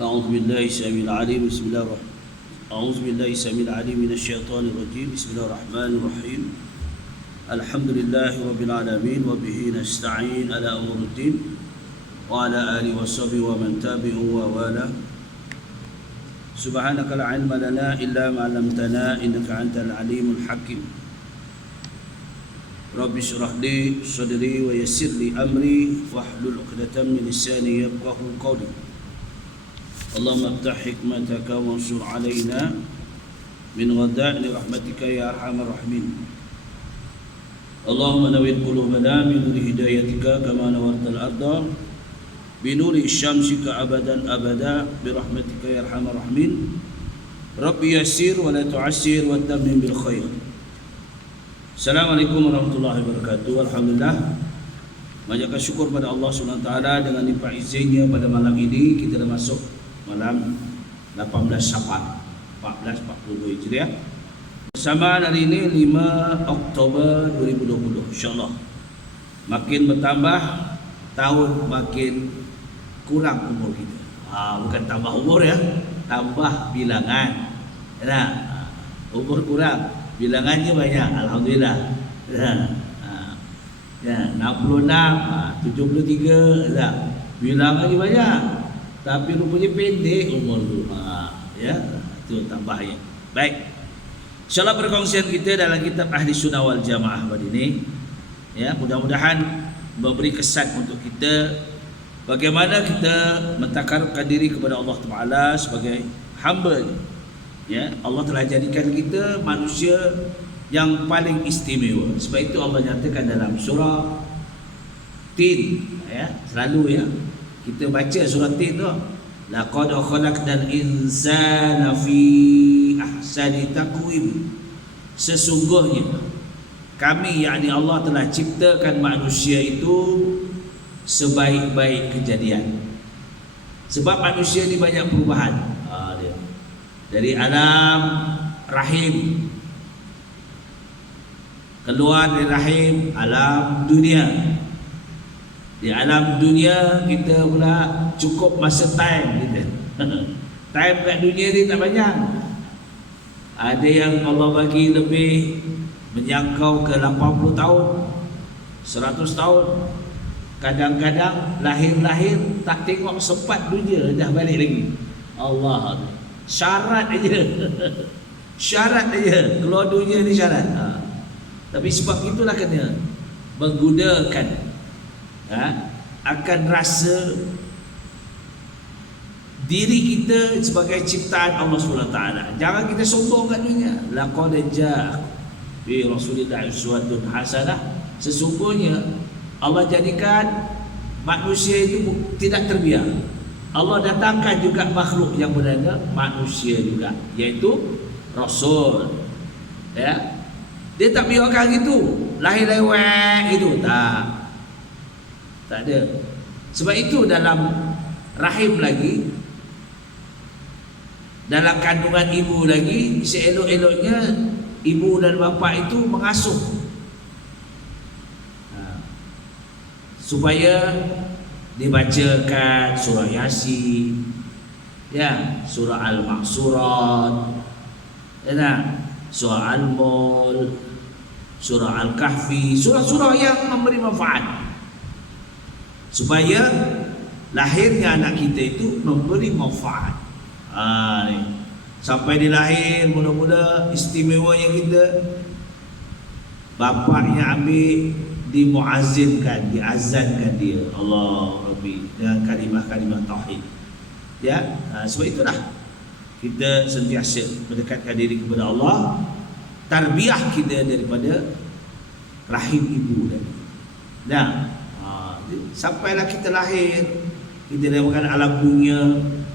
أعوذ بالله السميع العليم بسم الله الرحمن أعوذ بالله السميع العليم من الشيطان الرجيم بسم الله الرحمن الرحيم الحمد لله رب العالمين وبه نستعين على أمور الدين وعلى آله وصحبه ومن تبعه ووالاه سبحانك لا علم لنا إلا ما علمتنا إنك أنت العليم الحكيم رب اشرح لي صدري ويسر لي أمري واحلل عقدة من لساني يفقهوا قولي اللهم افتح حكمتك وانشر علينا من غداء رحمتك يا ارحم الراحمين اللهم نور قلوبنا بنور هدايتك كما نورت الارض بنور الشمس ابدا ابدا برحمتك يا ارحم الراحمين ربي يسر ولا تعسر وتمم بالخير. Assalamualaikum warahmatullahi wabarakatuh. Alhamdulillah, banyak syukur pada Allah SWT dengan limpah izinnya pada malam ini kita dah masuk malam 18 Syawal 1442 Hijriah. Bersamaan hari ini 5 Oktober 2020. InsyaAllah makin bertambah tahun makin kurang umur kita. Bukan tambah umur ya, tambah bilangan. Nah, umur kurang, bilangannya banyak. Alhamdulillah. Ya, 66, 73 dah. Bilangannya banyak. Tapi rupanya pendek umur tu. Ya, itu tambahnya. Baik. InsyaAllah perkongsian kita dalam kitab Ahli Sunnah wal Jamaah pada ini, ya, mudah-mudahan memberi kesan untuk kita bagaimana kita mentakarubkan diri kepada Allah Taala sebagai hamba. Ya, Allah telah jadikan kita manusia yang paling istimewa. Sebab itu Allah nyatakan dalam surah Tin, ya, selalu ya kita baca surah Tin tu, laqad khalaqnal insana fi ahsani taqwim. Sesungguhnya kami, yakni Allah, telah ciptakan manusia itu sebaik-baik kejadian. Sebab manusia ni banyak perubahan. Dia dari alam rahim keluar dari rahim, alam dunia. Di alam dunia kita pula cukup masa time kita. Time kat dunia ni tak banyak. Ada yang Allah bagi lebih menjangkau ke 80 tahun, 100 tahun. Kadang-kadang lahir-lahir tak tengok sempat dunia dah balik lagi. Allah, syarat aja. Syarat aja keluar dunia ni syarat. Tapi sebab itulah kena menggunakan, akan rasa diri kita sebagai ciptaan Allah SWT. Jangan kita sombong kat dunia. Laqad ja'akum bi Rasulillah uswatun hasanah. Sesungguhnya Allah jadikan manusia itu tidak terbiar. Allah datangkan juga makhluk yang bernama manusia juga, iaitu Rasul. Ya, dia tak biarkan gitu, lahir-lahir gitu, tak ada. Sebab itu dalam rahim lagi, dalam kandungan ibu lagi, seelok-eloknya ibu dan bapa itu mengasuh, supaya dibacakan surah Yasin, ya, surah Al-Ma'surat, ya, surah Al-Mulk, surah Al-Kahfi, surah-surah yang memberi manfaat, supaya lahirnya anak kita itu memberi manfaat. Sampai dia lahir, mula-mula istimewanya kita, bapaknya ambil dimuazzinkan, diazankan dia, Allah Rabbi, dengan kalimah-kalimah tauhid. Ya, sebab itulah kita sentiasa mendekatkan diri kepada Allah, tarbiyah kita daripada rahim ibu tadi. Nah, sampailah kita lahir, kita dinamakan alam dunia.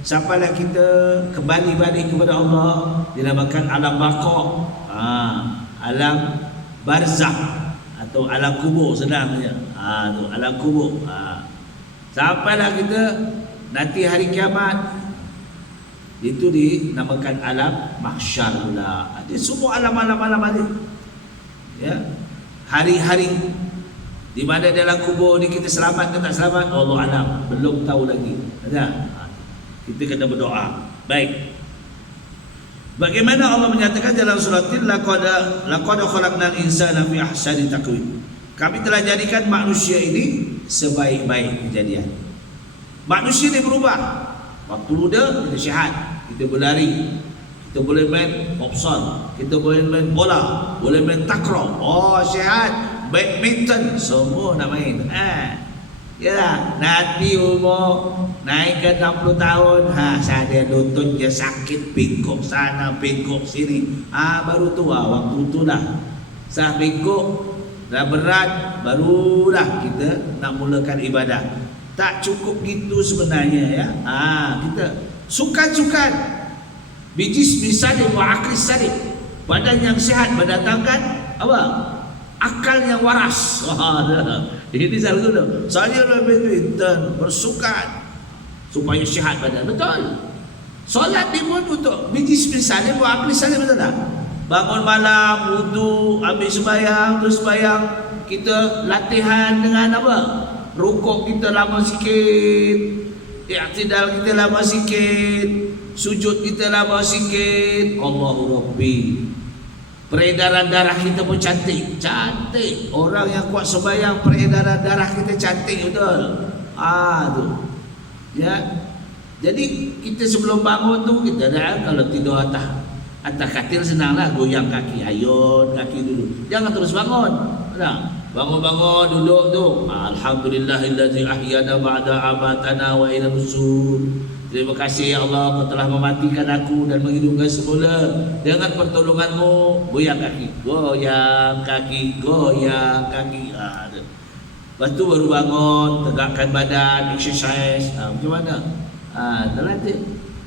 Sampailah kita kembali balik kepada Allah, dinamakan alam baqa, alam barzakh atau alam kubur, senangnya. Tu alam kubur. Sampailah kita nanti hari kiamat, itu dinamakan alam mahsyar pula. Ada semua alam-alam ada. Ya, hari-hari di mana dalam kubur ni kita selamat ke tak selamat, Allah alam, belum tahu lagi. Ada. Kita kena berdoa. Baik. Bagaimana Allah menyatakan dalam surah laqad khalaqnal insana fi ahsani taqwim. Kami telah jadikan manusia ini sebaik-baik kejadian. Manusia ini berubah. Waktu muda kita sihat, kita berlari, kita boleh main popsol, kita boleh main bola, boleh main takraw. Oh, sihat, badminton, semua nak main. Ya, nanti umur naik ke 60 tahun, saya lutut dia sakit, bengkok sana, bengkok sini. Baru tua, waktu tu dah. Sah bengkok, dah berat, barulah kita nak mulakan ibadah. Tak cukup gitu sebenarnya ya. Kita sukan-sukan. Bijis misalnya wa aklis salim. Badan yang sihat mendatangkan apa? Akal yang waras. Ini salah satu. Saya badminton, bersukan supaya sihat badan. Betul. Solat ni pun untuk bijis misalnya wa aklis salim, betul tak? Bangun malam, wudu, ambil sembahyang, terus sembahyang, kita latihan dengan apa? Rukuk kita lama sikit, i'tidal kita lama sikit, sujud kita lama sikit. Allahu Rabbi. Peredaran darah kita pun cantik. Cantik. Orang yang kuat sembahyang, peredaran darah kita cantik, betul. Tu. Ya. Jadi kita sebelum bangun tu kita dah, kalau tidur atas katil senanglah, goyang kaki, ayun kaki dulu. Jangan terus bangun. Nah, bangun-bangun duduk tu. Alhamdulillahillazi ahyana ba'da amatana wa ila nusyur. Terima kasih ya Allah, Kau telah mematikan aku dan menghidupkan semula dengan pertolonganmu. Goyang kaki, goyang kaki, goyang kaki. Lepas tu baru bangun, tegakkan badan, exercise. Macam mana? Terlatih.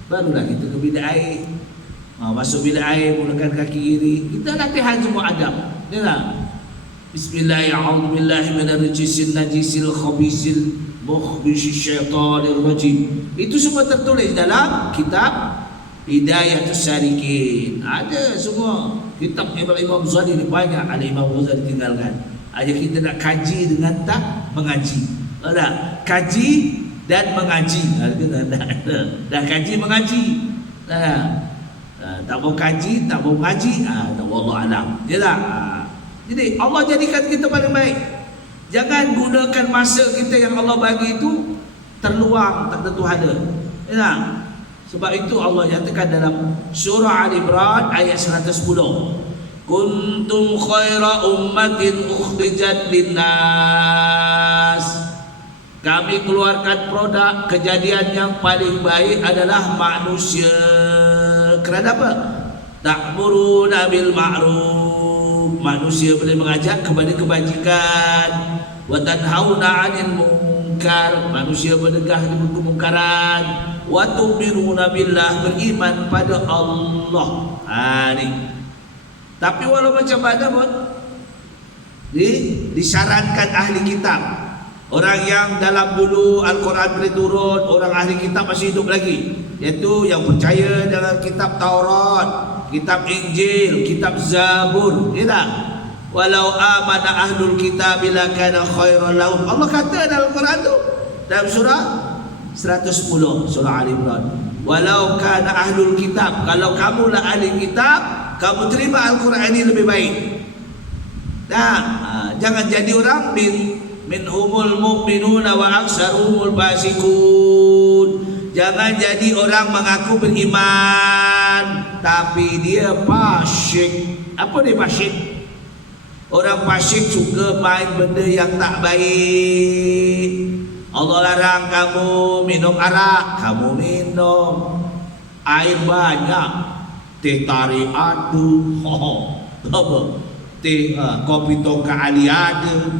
Barulah kita ke bilik air. Masuk bilik air, mulakan kaki kiri. Kita latihan semua adab. Ya tak? Bismillahirrahmanirrahim. Najisil khabisil mukhbisyil syaitanir rajim. Itu semua tertulis dalam kitab Hidayatus Salikin. Ada semua. Kitab Imam Ghazali ni banyak. Ada Imam Ghazali tinggalkan. Aja kita nak kaji dengan tak mengaji. Tak? Kaji dan mengaji. Dah kaji mengaji. Tak mau kaji, tak mau mengaji. Wallahu alam. Ya tak? Jadi Allah jadikan kita paling baik. Jangan gunakan masa kita yang Allah bagi itu terluang, tak tentu ada. Ya. Sebab itu Allah nyatakan dalam surah Al-Imran ayat 110. Kuntum khaira ummatin ukhrijat linnas. Kami keluarkan produk kejadian yang paling baik adalah manusia. Kerana apa? Ta'muruna bil ma'ruf. Manusia boleh mengajak kepada kebajikan. Wa tanhauna 'anil munkar. Manusia berdegah dari kemungkaran. Wa tu'minuna billah, beriman pada Allah. Ni. Tapi walau macam mana pun disarankan ahli kitab, orang yang dalam dulu Al-Quran boleh turun, orang ahli kitab masih hidup lagi, iaitu yang percaya dengan kitab Taurat, kitab Injil, kitab Zabur. Ya tak? Walau amana ahlul kitab lakana khairan lahum. Allah kata dalam Al-Quran tu, dalam surah 110 surah Al-Imran, walau kana ahlul kitab, kalau kamu lah ahli kitab, kamu terima Al-Quran ini lebih baik. Jangan jadi orang minhumul mu'minuna wa aksarumul fasikun. Jangan jadi orang mengaku beriman tapi dia fasyik. Apa dia fasyik? Orang fasyik suka main benda yang tak baik. Allah larang kamu minum arak, kamu minum. Air banyak, teh tarik ada, apa? Teh kopi tongka ali ada.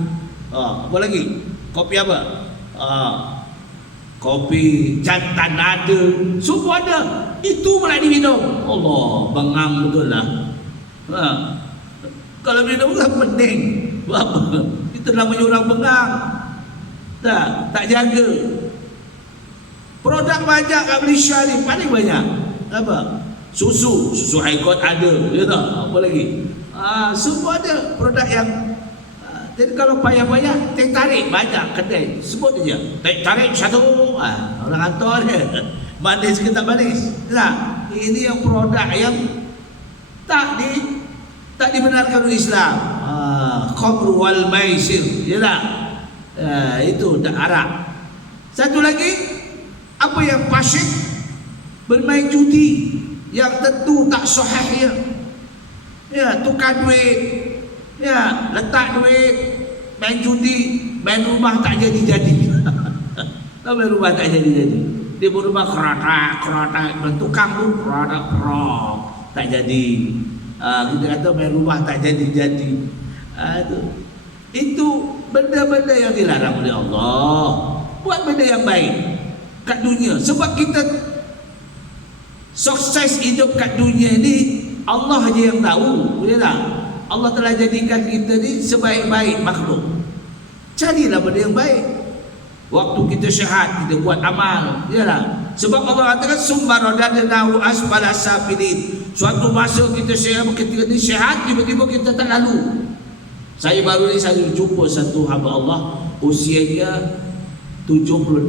Apa lagi? Kopi apa? Kopi jantan ada. Semua ada. Itu pula diminum. Allah, bengang betul lah. Kalau minum kan pening. Apa? Itu namanya orang bengang. Tak jaga. Produk banyak kat Malaysia ni, paling banyak. Apa? Susu Haikot ada. Ya tak? Apa lagi? Semua ada produk yang jadi kalau payah-payah, teh tarik banyak kedai. Sebut aja. Teh tarik satu. Orang hantar dia. Manis ke tak manis? Nah, ini yang produk yang tak dibenarkan oleh Islam. Khamru wal maisir, ya tak? Itu dak arak. Satu lagi, apa yang pasyik? Bermain judi yang tentu tak sahih ya. Ya, tukar duit. Ya, letak duit, main judi, main rumah tak jadi-jadi. Tahu main rumah tak jadi-jadi. Dia berubah kerata, tukang pun kerata, tak jadi. Kita kata main rumah tak jadi-jadi. Itu benda-benda yang dilarang oleh Allah. Buat benda yang baik kat dunia. Sebab kita sukses hidup kat dunia ni Allah aja yang tahu, boleh tak? Allah telah jadikan kita ni sebaik-baik makhluk. Carilah benda yang baik. Waktu kita sihat, kita buat amal, yalah. Sebab Allah katakan summa radadnahu asfala safilin. Suatu masa kita sihat, ketika ni sihat, tiba-tiba kita tak lalu. Saya baru ni saya jumpa satu hamba Allah, usianya 76.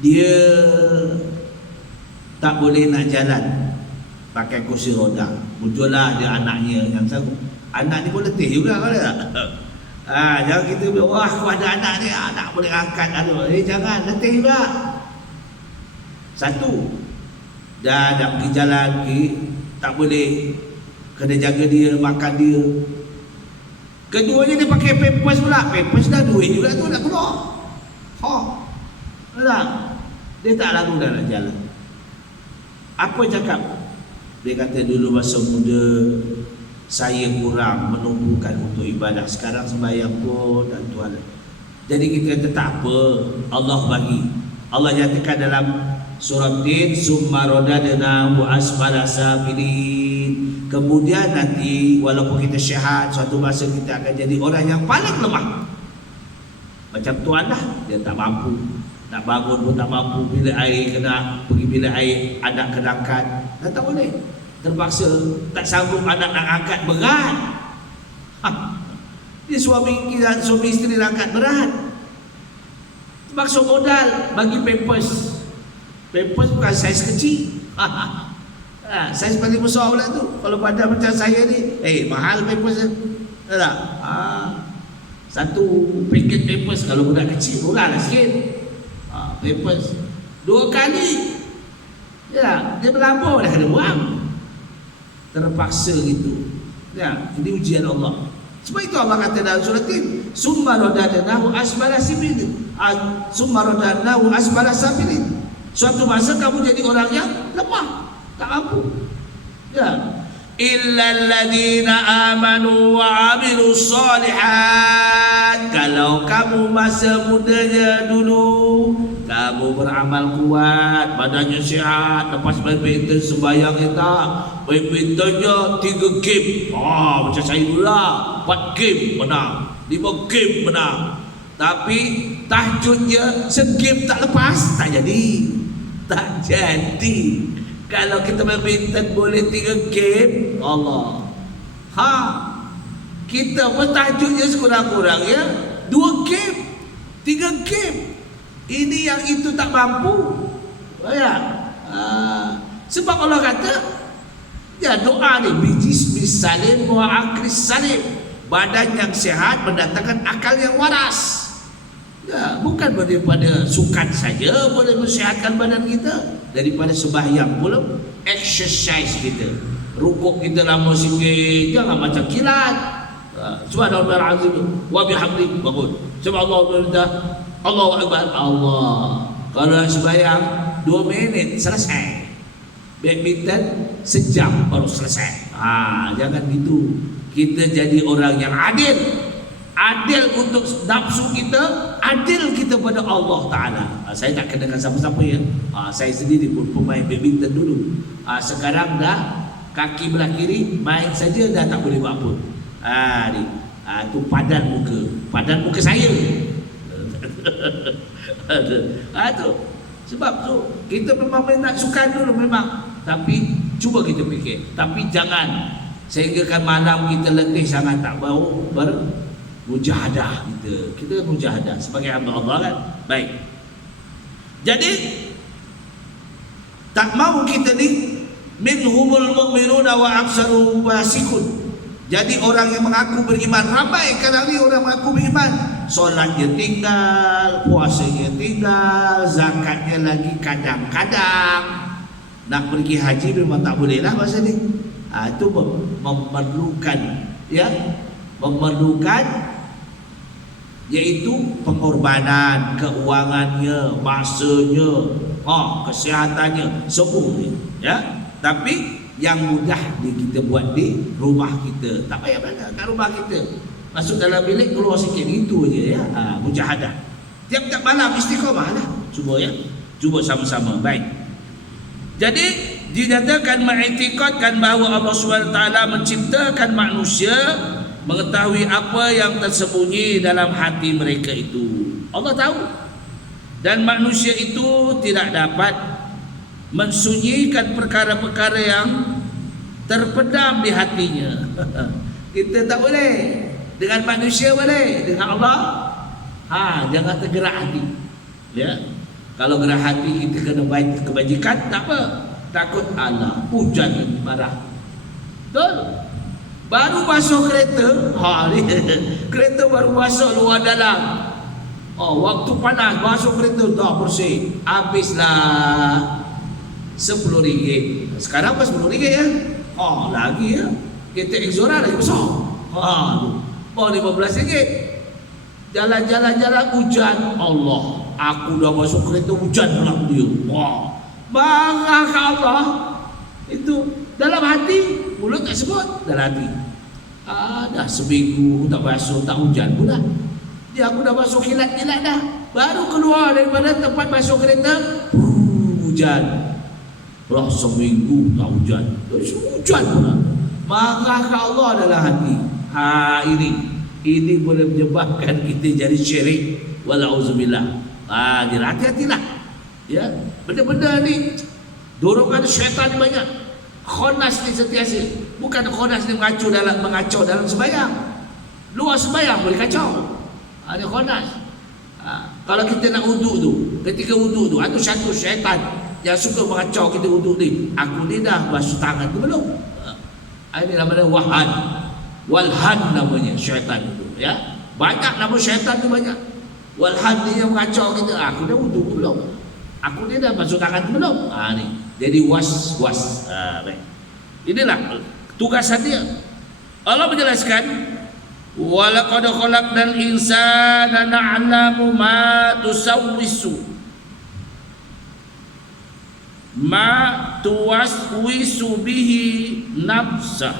Dia tak boleh nak jalan pakai kursi roda. Muncullah dia anaknya yang sanggup. Anak ni pun letih juga kalau tak. Jangan kita bilang, wah aku ada anak ni, anak boleh angkat. Jangan, letih juga. Satu, dah nak pergi jalan pergi, tak boleh, kena jaga dia, makan dia. Keduanya dia pakai pampers pula. Pampers dah duit juga tu nak keluar. Tak? Dia tak lalu dah nak jalan. Apa cakap? Dia kata dulu masa muda saya kurang menumpukan untuk ibadah. Sekarang sembahyang pun dan Tuhan. Jadi kita kata tak apa, Allah bagi. Allah nyatakan dalam surah Tin, summa radadnahu asfala safilin. Kemudian nanti walaupun kita syihat, suatu masa kita akan jadi orang yang paling lemah. Macam tuan lah, dia tak mampu. Nak bangun pun tak mampu. Bila air kena, pergi bila air anak kena angkat, dah tak boleh. Terpaksa tak sanggup anak nak angkat berat. Dia suami isteri nak angkat berat. Terpaksa modal bagi pampers. Pampers bukan saiz kecil. Saiz paling besar pula tu. Kalau pada macam saya ni, mahal pampers tak? Satu paket pampers kalau budak kecil murah lah sikit. Pampers 2 kali. Ya, dia berlampau dah kena buang. Terpaksa gitu. Ya, ini ujian Allah. Sebab itu Allah kata dalam surah Tin, summa radadnahu asfala safilin. Summa radadnahu asfala safilin. Suatu masa kamu jadi orang yang lemah, tak mampu. Ya. Illal ladzina amanu wa 'amilus shalihat. Kalau kamu masa mudanya dulu kamu beramal kuat, badannya sihat, lepas badminton sembahyang tak, badmintonnya 3 game. Macam saya dulu lah, 4 game menang, 5 game menang. Tapi tahajudnya segame tak lepas, tak jadi. Tak jadi. Kalau kita badminton boleh 3 game, Allah. Kita pun tahajudnya sekurang-kurangnya 2 game, 3 game. Ini yang itu tak mampu. Sebab Allah kata, ya doa ni bijismis salim wa akris salim. Badan yang sihat mendatangkan akal yang waras. Ya, bukan daripada sukan saja boleh mensihatkan badan kita. Daripada sembahyang pula exercise kita. Rukuk kita lama sikit, jangan macam kilat. Subhanallah azim wa bihamdi bangun. Subhanallah Allahu akbar. Allah. Kalau nak sembahyang 2 minit selesai. Badminton sejam baru selesai. Jangan gitu. Kita jadi orang yang adil. Adil untuk nafsu kita, adil kita pada Allah Ta'ala. Saya tak kenakan siapa-siapa ya. Saya sendiri pun pemain badminton dulu. Sekarang dah kaki belah kiri main saja dah tak boleh buat apa. Tu padan muka saya. Tu sebab tu kita memang nak sukan dulu memang, tapi cuba kita fikir, tapi jangan sehinggakan malam kita letih sangat tak bau bermujahadah kita mujahadah sebagai hamba Allah kan. Baik, Jadi tak mau kita ni minhumul mu'minuna wa aksaruhum fasikun. Jadi orang yang mengaku beriman ramai kali orang mengaku beriman, solatnya tinggal, puasanya tinggal, zakatnya lagi kadang-kadang. Nak pergi haji memang tak boleh lah masa ni. Itu memerlukan, ya, memerlukan iaitu pengorbanan, keuangannya, masanya, kesehatannya, semua ni, ya. Tapi yang mudah kita buat di rumah kita, tak payah banyak kat rumah kita, masuk dalam bilik keluar sikit, itu aja, ya. Mujahadah tiap-tiap malam, istiqamah lah, cuba, ya, cuba sama-sama. Baik, jadi dinyatakan mengiktikadkan bahawa Allah SWT menciptakan manusia mengetahui apa yang tersembunyi dalam hati mereka itu. Allah tahu, dan manusia itu tidak dapat mensunyikan perkara-perkara yang terpendam di hatinya. Kita tak boleh. Dengan manusia boleh, dengan Allah jangan tergerak hati, ya. Kalau gerak hati kita kena baik kebajikan, tak apa, takut Allah hujan ini marah. Betul. Baru basuh kereta, kereta baru basuh luar dalam, waktu panas basuh kereta dah bersih, habislah RM10. Sekarang pas RM10 ya. Lagi ya. Kereta Exora lagi besar. RM15. Jalan-jalan hujan, Allah, aku dah masuk kereta hujan pula dia. Marah ke Allah. Itu dalam hati, mulut tak sebut, dalam hati. Dah seminggu tak basuh, tak hujan pula. Dia aku dah basuh kilat-kilat dah. Baru keluar daripada tempat basuh kereta, hujan. Seminggu tak hujan, hujan pula. Marah ke Allah dalam hati. Ini boleh menyebabkan kita jadi syirik. Walauzubillah. Jadi hati-hatilah, ya. Benda-benda ni dorongan syaitan banyak. Khonas ni sentiasa. Bukan khonas ni mengacau dalam sembahyang. Luar sembahyang boleh kacau. Ada khonas. Kalau kita nak wuduk tu, ketika wuduk tu, ada satu syaitan yang suka mengacau kita wuduk ni. Aku ni dah basuh tangan ke belum? Ini namanya wahan. Walhan namanya syaitan itu, ya. Banyak nama syaitan tu, banyak. Walhan ni yang mengacau kita. Aku dah wuduk ke belum? Aku ni dah basuh tangan ke belum? Ni. Jadi was. Baik. Inilah tugasan dia. Allah menjelaskan, walaqad khalaqnal insana na'lamu ma tuwaswisu bihi nafsu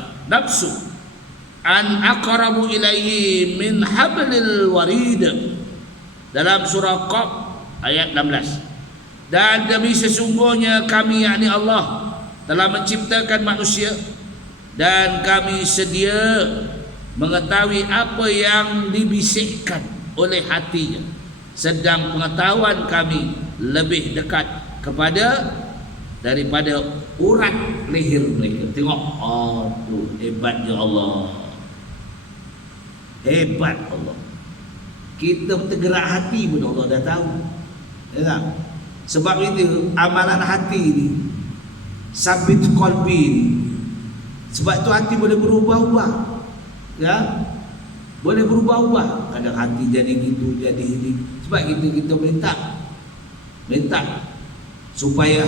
an aqrabu ilaihi min hablil warid. Dalam surah Qaf ayat 16. Dan demi sesungguhnya kami, yakni Allah, telah menciptakan manusia dan kami sedia mengetahui apa yang dibisikkan oleh hatinya, sedang pengetahuan kami lebih dekat daripada urat leher mereka. Tengok, tu hebatnya Allah. Hebat Allah. Kita tergerak hati pun Allah dah tahu, ya tak? Sebab itu amalan hati ni, sabit qalbi ni, sebab tu hati boleh berubah-ubah, ya, boleh berubah-ubah. Kadang hati jadi gitu, jadi ini. Sebab kita minta supaya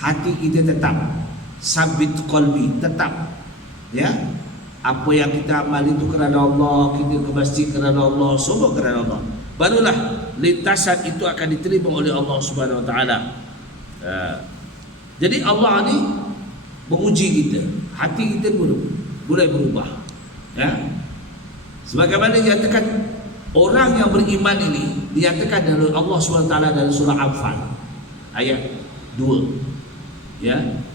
hati kita tetap sabit qalbi, tetap, ya. Apa yang kita amal itu kerana Allah, kita ke masjid kerana Allah, semua kerana Allah. Barulah lintasan itu akan diterima oleh Allah Subhanahu Wa Taala. Jadi Allah ni menguji kita, hati kita boleh berubah, ya. Sebagaimana dinyatakan orang yang beriman ini, dinyatakan oleh Allah Subhanahu Wa Taala dalam surah Anfal ayat 2, ya.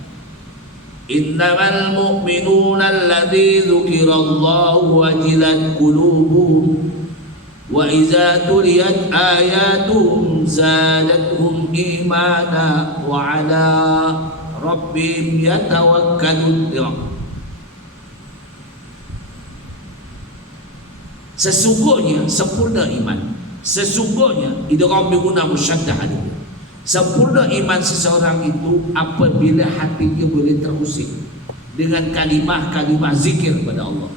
Innamal mu'minuna alladzi dzukirallahu wajilat qulubuhum wa idza tuliyat ayatuhum zadatuhum imana wa ala rabbihim yatawakkalun. Sesungguhnya sempurna iman. Sesungguhnya idgham bi guna musyaddah. Sempurna iman seseorang itu apabila hatinya boleh terusik dengan kalimah-kalimah zikir kepada Allah.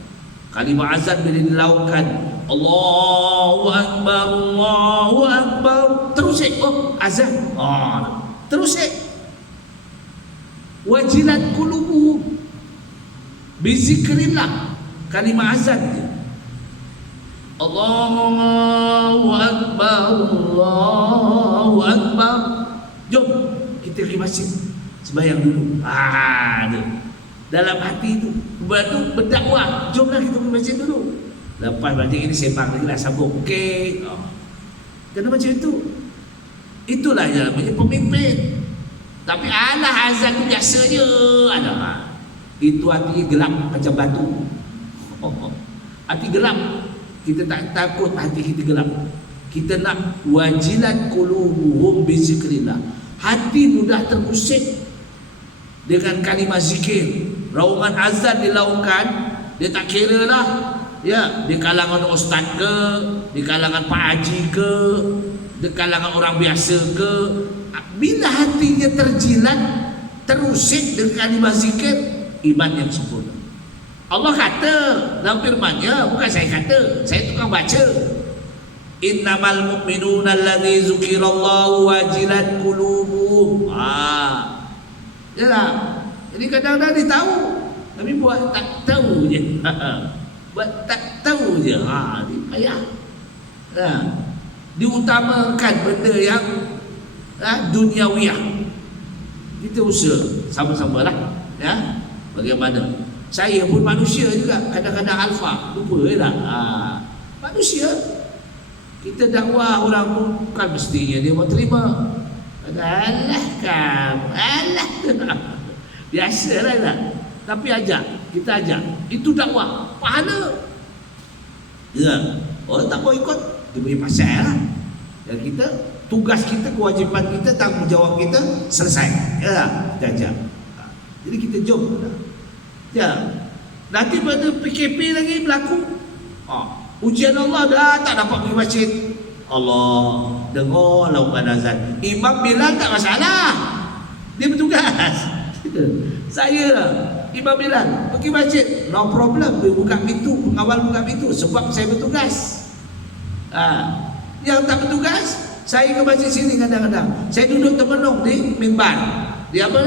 Kalimah azan bila dilakukan, Allahu Akbar, Allahu Akbar, terusik, oh azan, terusik. Wajilat qulubuhum bizikrillah, kalimah azan dia. Allahu Akbar, Allahu Akbar. Jom kita pergi masjid sembahyang dulu. Dalam hati itu baru berdakwah, jomlah kita pergi masjid dulu. Lepas masjid ini sembang lagi lah, sambung. Okey. Kena macam itu. Itulah yang namanya pemimpin. Tapi alah azan tu biasa je. Itu hati gelap macam batu. Hati gelap. Kita tak takut hati kita gelap. Kita nak wajilat qulubuhum bizikrillah. Hati mudah terusik dengan kalimah zikir. Raungan azan dilakukan, dia tak kira lah, ya, di kalangan ustaz ke, di kalangan pak haji ke, di kalangan orang biasa ke, bila hatinya terjilat, terusik dengan kalimah zikir, iman yang sempurna. Allah kata dalam firman-Nya, bukan saya kata, saya tukang baca. Innamal mu'minuna allazi zukirallahu wajilat qulubuhum. Yalah. Jadi kadang-kadang dia tahu, tapi buat tak tahu je. Buat tak tahu je. Dia payah. Diutamakan benda yang duniawiyah. Kita usaha sama-sama lah, ya. Bagaimana? Saya pun manusia juga, kadang-kadang alfa, lupa lah. Manusia. Kita dakwah orang pun bukan mestinya dia mau terima. Alah kamu, alah. Biasalah tak. Tapi ajak, kita ajak. Itu dakwah, pahala. Ya. Orang tak mau ikut, dia beri pasal lah. Dan kita, tugas kita, kewajipan kita, tanggungjawab kita selesai. Ya, kita ajak. Jadi kita jom. Ya. Nanti pada PKP lagi berlaku. Ujian Allah dah tak dapat pergi masjid. Allah dengar lakukan azan. Imam Bilal tak masalah, dia bertugas. Saya lah Imam Bilal pergi masjid, no problem. Dia buka pintu, pengawal buka pintu, sebab saya bertugas. Yang tak bertugas, saya ke masjid sini kadang-kadang. Saya duduk termenung di mimbar, di apa?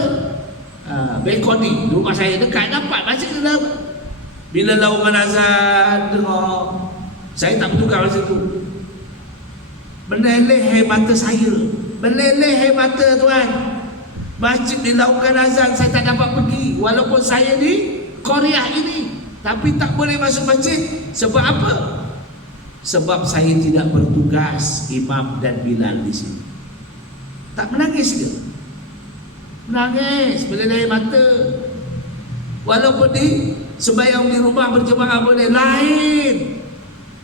Balkoni rumah saya dekat, dapat masjid dalam. Bila laungan azan dengar, saya tak bertukar masa tu. Meleleh mata saya, meleleh mata tuan. Masjid dilakukan azan, saya tak dapat pergi. Walaupun saya di Korea ini, tapi tak boleh masuk masjid. Sebab apa? Sebab saya tidak bertugas Imam dan Bilal di sini. Tak menangis dia? Menangis, meleleh mata. Walaupun di sembahyang di rumah berjemaah boleh, lain.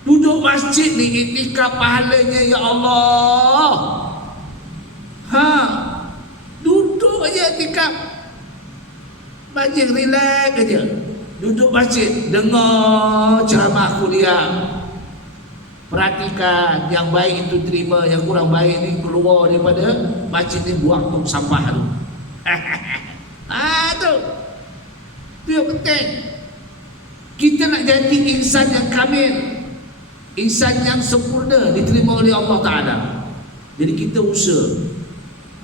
Duduk masjid ni iktikaf pahalanya, ya Allah. Duduk aja iktikaf. Masjid relax aja. Duduk masjid, dengar ceramah kuliah. Perhatikan, yang baik itu terima, yang kurang baik ni keluar daripada masjid ni, buang tong sampah tu. Tu. Itu yang penting. Kita nak jadi insan yang kamil, insan yang sempurna, diterima oleh Allah Ta'ala. Jadi kita usaha.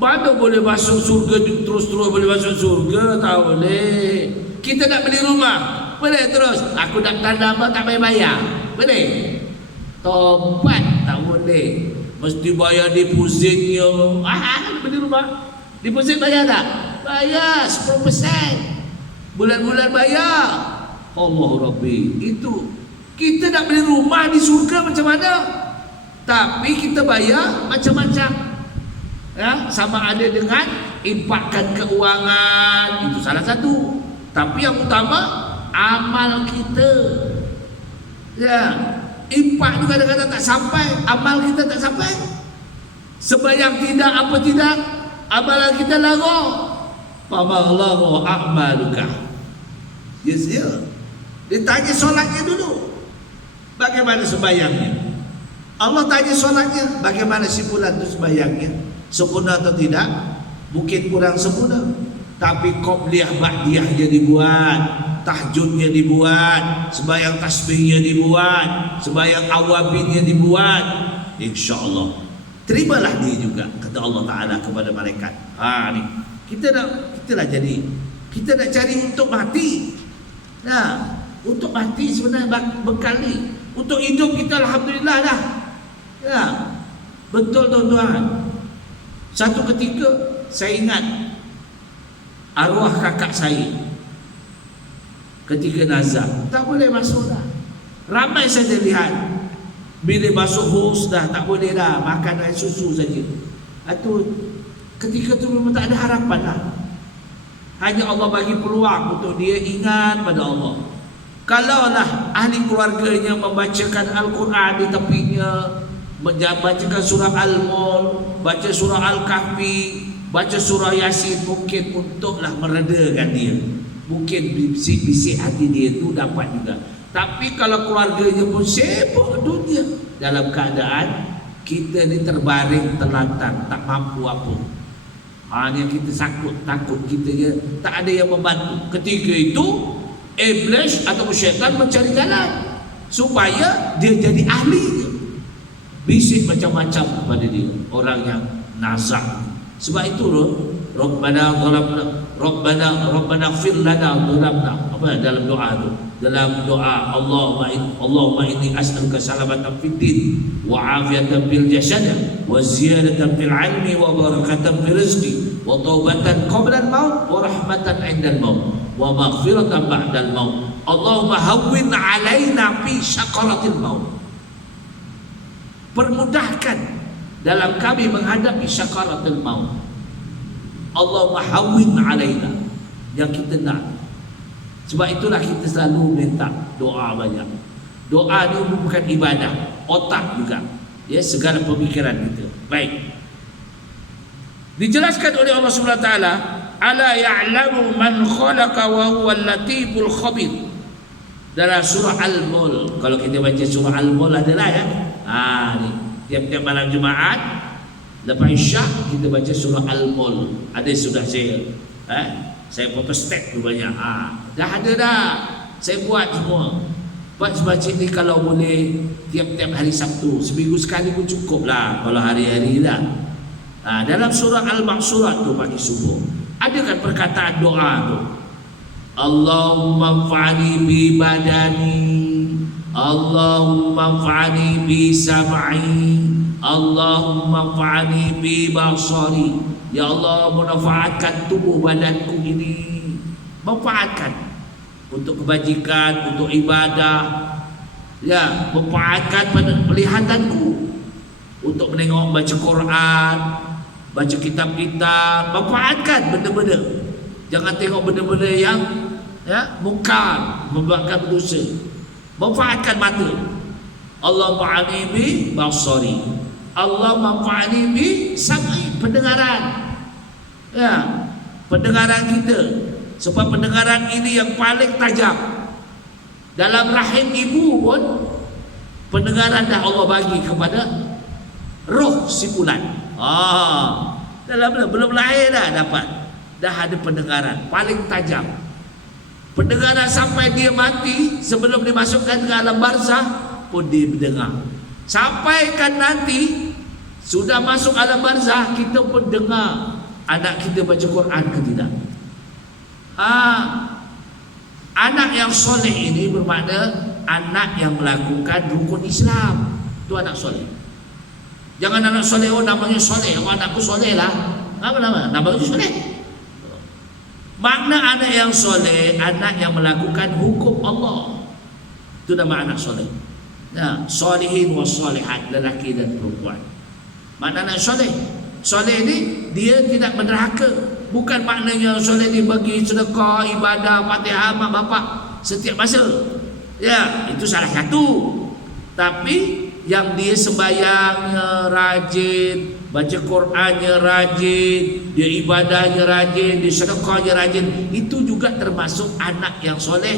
Mana boleh masuk surga terus-terus boleh masuk surga? Tak boleh. Kita nak beli rumah, boleh terus. Aku nak tanam tak payah bayar, boleh. Tobat tak boleh, mesti bayar depositnya. Beli rumah, deposit bayar tak? Bayar 10%. Bulan-bulan bayar. Allah Rabbi. Itu kita nak beli rumah di surga macam mana? Tapi kita bayar macam-macam, ya, sama ada dengan infakkan keuangan, itu salah satu. Tapi yang utama amal kita. Ya, infak tu kadang-kadang tak sampai, amal kita tak sampai. Sembahyang tidak, apa tidak, amalan kita lara. Famallahu a'maluka. Yes, ya. Dia tanya solatnya dulu, bagaimana sembahyangnya. Allah tanya solatnya, bagaimana simpulan tu sembahyangnya. Sempurna atau tidak? Mungkin kurang sempurna, tapi qobliyah ba'diyahnya dibuat, tahajudnya dibuat, sembahyang tasbihnya dibuat, sembahyang awabinnya dibuat. InsyaAllah terimalah dia juga, kata Allah Ta'ala kepada malaikat. Ni kita nak cari untuk mati. Nah, untuk mati sebenarnya bekal ni. Untuk hidup kita alhamdulillah dah. Ya, betul tuan-tuan. Satu ketika saya ingat arwah kakak saya ketika nazar tak boleh masuk dah. Ramai saja lihat bila masuk hus dah tak boleh dah, makan air susu saja. Itu ketika tu memang tak ada harapan dah. Hanya Allah bagi peluang untuk dia ingat pada Allah. Kalaulah ahli keluarganya membacakan Al-Quran di tepinya, bacakan surah Al-Mulk, baca surah Al-Kahfi, baca surah Yasin, mungkin untuklah meredakan dia. Mungkin bisik-bisik hati dia tu dapat juga. Tapi kalau keluarganya pun sibuk dunia, dalam keadaan kita ni terbaring terlantar, tak mampu apa. Hanya kita takut kita je, tak ada yang membantu. Ketika itu iblis atau syaitan mencari jalan supaya dia jadi ahli. Bisik macam-macam kepada dia, orang yang nazar. Sebab itu Rabbana ighfir lana dhulamna. Apa dalam doa tu? Dalam doa Allahumma inni as'aluka salamatan fid din wa afiyatan fil jasad wa ziyadatan fil ilmi wa barakatan fil rizqi wa taubatan qabla al maut wa rahmatan 'inda al maut wa maghfiratan ba'da al maut. Allahumma hawwin 'alaina fi syakaratil maut. Permudahkan dalam kami menghadapi syakaratul maut. Allahumma hawwin 'alaina, yang kita nak. Sebab itulah kita selalu minta doa banyak. Doa ni bukan ibadah, otak juga. Ya, segala pemikiran kita. Baik. Dijelaskan oleh Allah Subhanahu wa taala, ala ya'lamu man khalaqa wa huwal latiful khabir. Dalam surah Al-Mulk. Kalau kita baca surah Al-Mulk adalah ya. Ni tiap-tiap malam Jumaat lepas Isyak kita baca surah Al-Mulk. Ada sudah saya photostat tu banyak. Dah ada dah. Saya buat semua. Baca ni kalau boleh tiap-tiap hari Sabtu, seminggu sekali pun cukup lah. Kalau hari-hari lah. Dalam surah Al-Ma'surat tu pagi subuh ada kan perkataan doa tu. Allahumma fa'ali bi badani, Allahumma fa'ali bi sam'i, Allahumma fa'ali bi basari. Ya Allah, manfaatkan tubuh badanku ini, manfaatkan untuk kebajikan, untuk ibadah. Ya, manfaatkan penglihatanku untuk menengok, baca Quran, baca kitab-kitab. Manfaatkan benda-benda. Jangan tengok benda-benda yang mungkar, membuatkan berdosa. Manfaatkan mata. Allah ma'ani bi basari, Allah manfa'ani bi sam'i, pendengaran. Ya, pendengaran kita. Sebab pendengaran ini yang paling tajam. Dalam rahim ibu pun pendengaran dah Allah bagi kepada roh simpulan. Belum lahir dah dapat. Dah ada pendengaran paling tajam. Pendengaran sampai dia mati, sebelum dimasukkan ke alam barzah pun dia mendengar. Sampai kan nanti sudah masuk alam barzah, kita pun dengar anak kita baca Quran ke tidak. Anak yang soleh ini bermakna anak yang melakukan rukun Islam. Itu anak soleh. Jangan anak soleh, namanya soleh. Anakku soleh lah. Apa nama? Namanya soleh. Makna anak yang soleh, anak yang melakukan hukum Allah. Itu nama anak soleh. Solehin wa solehat, lelaki dan perempuan. Makna anak soleh. Soleh ni dia tidak menderhaka. Bukan maknanya soleh ni bagi sedekah, ibadah, Fatihah mak bapak setiap masa. Ya, itu salah satu. Tapi yang dia sembahyangnya rajin, baca Qurannya rajin, dia ibadahnya rajin, dia sedekahnya rajin, itu juga termasuk anak yang soleh.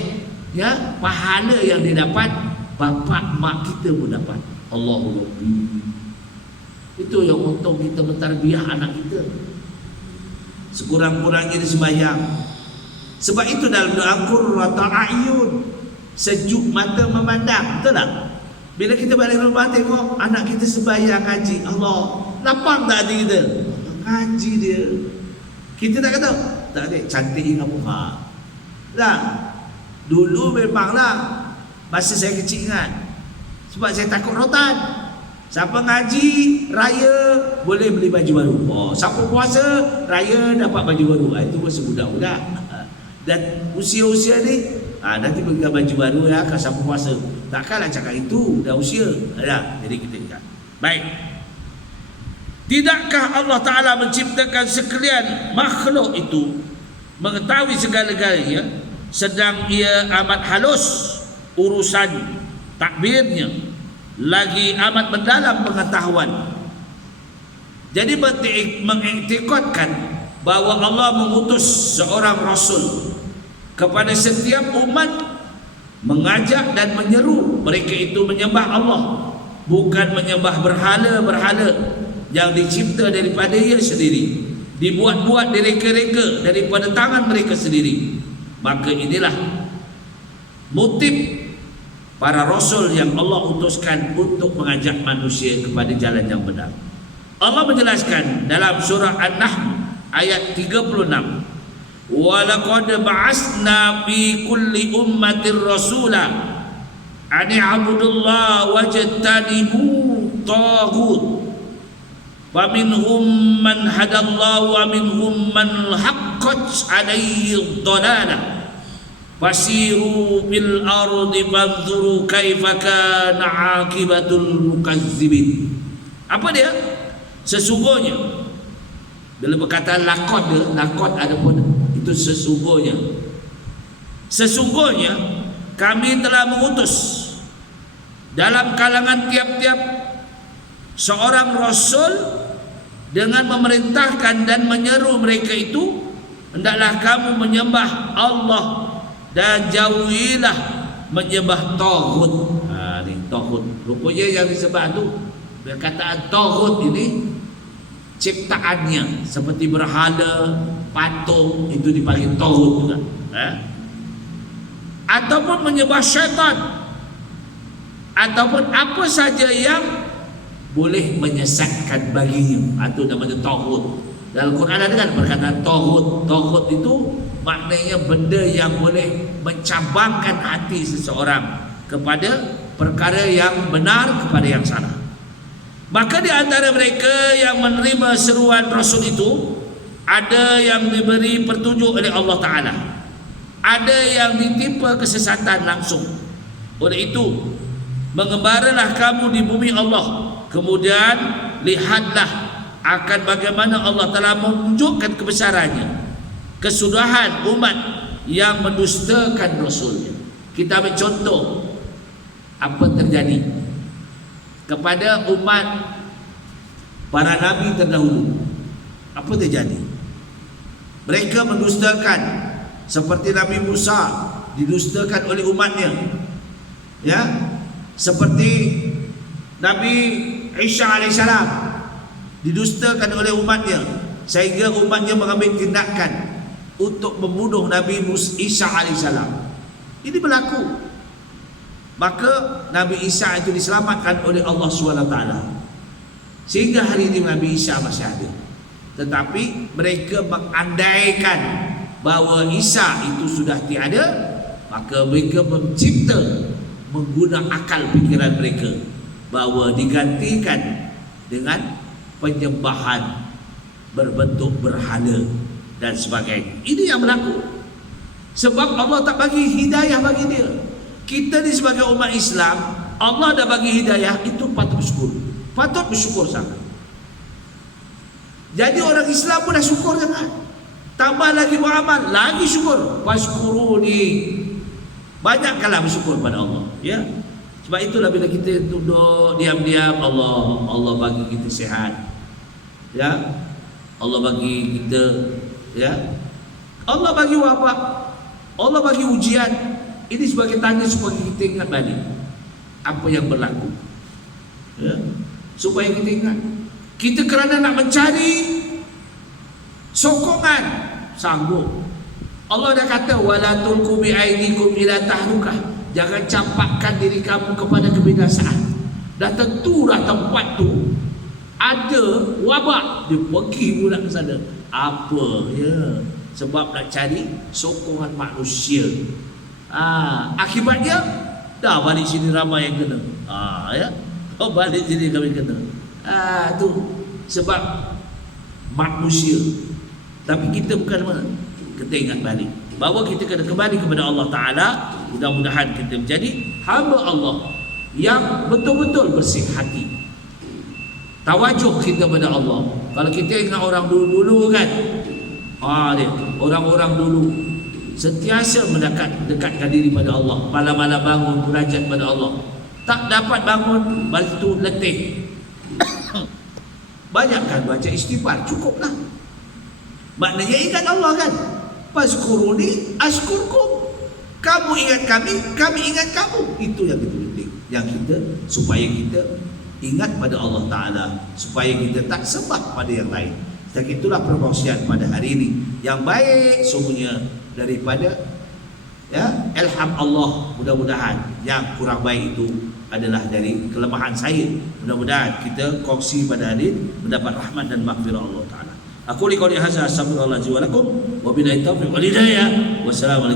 Ya, pahala yang dia dapat bapak mak kita pun dapat. Allahu Akbar. Itu yang untung kita mentarbiah anak kita. Sekurang-kurangnya dia sembahyang. Sebab itu dalam doa qurrata a'yun, sejuk mata memandang, betul tak? Bila kita balik rumah tengok anak kita sembahyang ngaji, Allah, lapang tak hati kita? Ngaji dia. Kita tak kata, tak ada, cantik ingat muka. Tak. Dulu memanglah masa saya kecil ingat. Sebab saya takut rotan. Siapa ngaji raya boleh beli baju baru. Oh, siapa puasa raya dapat baju baru. Itu masa budak-budak. Dan usia-usia ni nanti beli baju baru ya kalau siapa puasa. Takkanlah cakap itu dah usia. Jadi kita ingat. Baik. Tidakkah Allah Ta'ala menciptakan sekalian makhluk itu mengetahui segala-galanya, sedang ia amat halus urusan takbirnya, lagi amat mendalam pengetahuan. Jadi mengiktikadkan bahawa Allah mengutus seorang Rasul kepada setiap umat, mengajak dan menyeru mereka itu menyembah Allah, bukan menyembah berhala-berhala yang dicipta daripada ia sendiri, dibuat-buat direka-reka daripada tangan mereka sendiri. Maka inilah motif para Rasul yang Allah utuskan untuk mengajak manusia kepada jalan yang benar. Allah menjelaskan dalam surah An-Nahl ayat 36, "Walaqad ba'asna fi kulli ummatin rasula an i'budullaha wajtanibu taghut wa minhum man hadallahu wa minhum man haqqat 'alaihi dhalalah fasiru bil ardi fanzuru kaifa kana 'aqibatul mukazzibin." Apa dia? Sesungguhnya, bila perkataan laqad ada pun itu sesungguhnya. Sesungguhnya kami telah mengutus dalam kalangan tiap-tiap seorang rasul dengan memerintahkan dan menyeru mereka itu, hendaklah kamu menyembah Allah dan jauhilah menyembah taghut. Ni taghut. Rupanya yang disebut tu perkataan taghut ini ciptaannya seperti berhala, patung, itu dipanggil taghut juga. Ataupun menyembah syaitan, ataupun apa saja yang boleh menyesatkan baginya, atau namanya taghut. Dalam Quran ada kan perkataan taghut. Taghut itu maknanya benda yang boleh mencabangkan hati seseorang kepada perkara yang benar, kepada yang salah. Maka di antara mereka yang menerima seruan Rasul itu, ada yang diberi petunjuk oleh Allah Ta'ala, ada yang ditimpa kesesatan langsung. Oleh itu, mengembaralah kamu di bumi Allah, kemudian lihatlah akan bagaimana Allah telah menunjukkan kebesarannya, kesudahan umat yang mendustakan Rasulnya. Kita ambil contoh apa terjadi kepada umat para nabi terdahulu. Apa terjadi? Mereka mendustakan, seperti Nabi Musa didustakan oleh umatnya, ya, seperti Nabi Isa alaihissalam didustakan oleh umatnya, sehingga umatnya mengambil tindakan untuk membunuh Nabi Isa alaihissalam. Ini berlaku. Maka Nabi Isa itu diselamatkan oleh Allah SWT, sehingga hari ini Nabi Isa masih ada. Tetapi mereka mengandaikan bahawa Isa itu sudah tiada, maka mereka mencipta, menggunakan akal fikiran mereka, bahawa digantikan dengan penyembahan berbentuk berhala dan sebagainya. Ini yang berlaku. Sebab Allah tak bagi hidayah bagi dia. Kita ni sebagai umat Islam, Allah dah bagi hidayah, itu patut bersyukur. Patut bersyukur sangat. Jadi orang Islam pun dah syukur sangat. Tambah lagi beramal, lagi syukur. Fashkuruni. Banyakkanlah bersyukur pada Allah, ya. Sebab itulah bila kita duduk diam-diam, Allah bagi kita sihat, ya. Allah bagi kita, ya. Allah bagi wabak, Allah bagi ujian. Ini sebagai tanda supaya kita ingat balik apa yang berlaku, ya. Supaya kita ingat Kita kerana nak mencari sokongan, sanggup. Allah dah kata wala tulqu bi aidikum ila tahlukah. Jangan campakkan diri kamu kepada kebinasaan. Dah tentu dah tempat tu ada wabak, dia pergi pula ke sana. Apa ya? Sebab nak cari sokongan manusia. Akibatnya dah balik sini ramai yang kena. Ya. Balik sini kami kena. Tu sebab manusia. Tapi kita bukan mana? Kita ingat balik bahawa kita kena kembali kepada Allah Ta'ala. Mudah-mudahan kita menjadi hamba Allah yang betul-betul bersih hati. Tawajuh kita pada Allah. Kalau kita ingat orang dulu-dulu kan, dia orang-orang dulu sentiasa mendekatkan diri pada Allah. Malam-malam bangun munajat pada Allah. Tak dapat bangun, lepas tu letih. Banyakkan baca istighfar, cukuplah. Maknanya ingat Allah kan. Fazkuruni azkurkum. Kamu ingat kami, kami ingat kamu. Itu yang kita penting. Yang kita, supaya kita ingat pada Allah Ta'ala, supaya kita tak sembah pada yang lain. Dan itulah perkongsian pada hari ini yang baik sungguhnya daripada ilham Allah. Mudah-mudahan yang kurang baik itu adalah dari kelemahan saya. Mudah-mudahan kita kongsi pada hari ini mendapat rahmat dan maghfirah Allah Ta'ala. Aku liqauli hadza astaghfirullah wa lakum wa billahi taufiq wal hidayah. Wassalamualaikum.